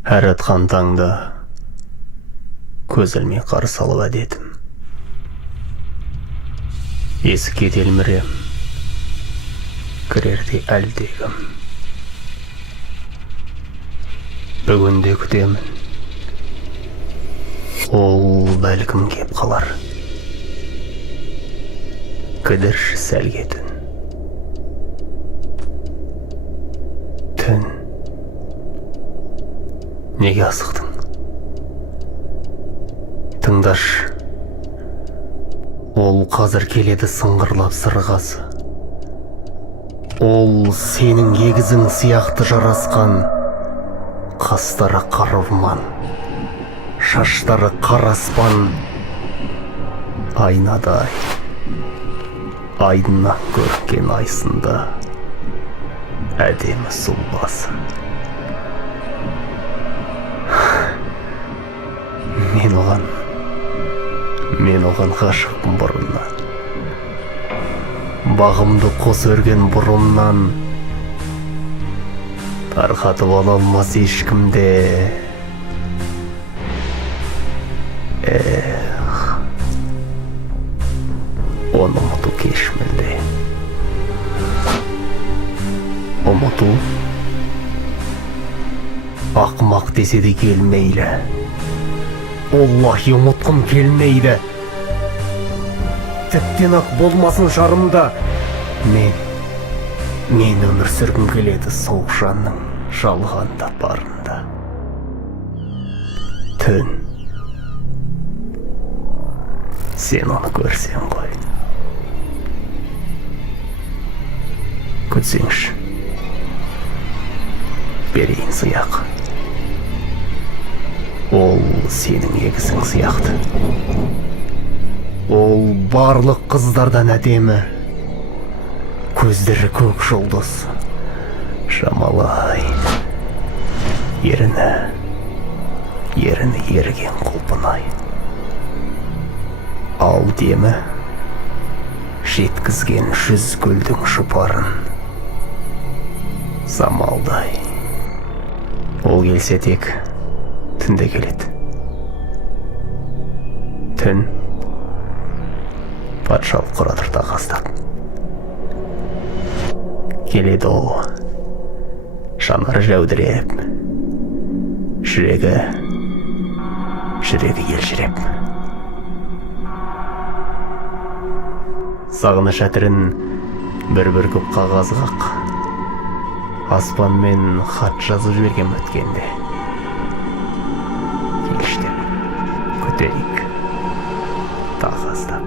Әр атқан таңда көз ілмей қарсы алып әдетім. Есікке телмірем, кірерде әлдегім. Бүгінде күтемін, ол бәлкім кеп қалар. Кідірші сәлге түн. Түн, неге асықтың? Тыңдаш, ол қазір келеді сыңғырлап сырғасы. Ол сенің егізің сияқты жарасқан, қастары қарырман, шаштары қараспан, айнадай, айдына көрген айсында әдемі сұлбасы. Мен оған ғашықпын бұрыннан. Бағымды қос өрген бұрымнан, тарқатып ала алмас ешкімде. Оны ұмыту кеш мүлде. Ұмыту ақымақ десе де келмейлі. Аллахи, ұмытқым келмейді. Тіптен ақ болмасын жарымда. Мен өмір сүргім келеді соғ жанның жалғанда барында. Түн, сен оны көрсең ғой. Күтсеңші, берейін сыяқ. Ол сенің егізің сияқты. Ол барлық қыздардан әдемі. Көздері көк жұлдыз. Шамалай. Еріні ерген құлпынай. Ал демі жеткізген жүз гүлдің жұпарын. Самалдай. Ол келсе тек түнде келеді. Түн патшалық құрадыр тағаздап. Келеді ол, жанары жәудіреп, жүрегі елжіреп. Сағыныш әтірін бір-бір көп қағаз қақ, аспанмен хат жазып жіберген өткенде. Келіштеп, күтейік, тағаздап.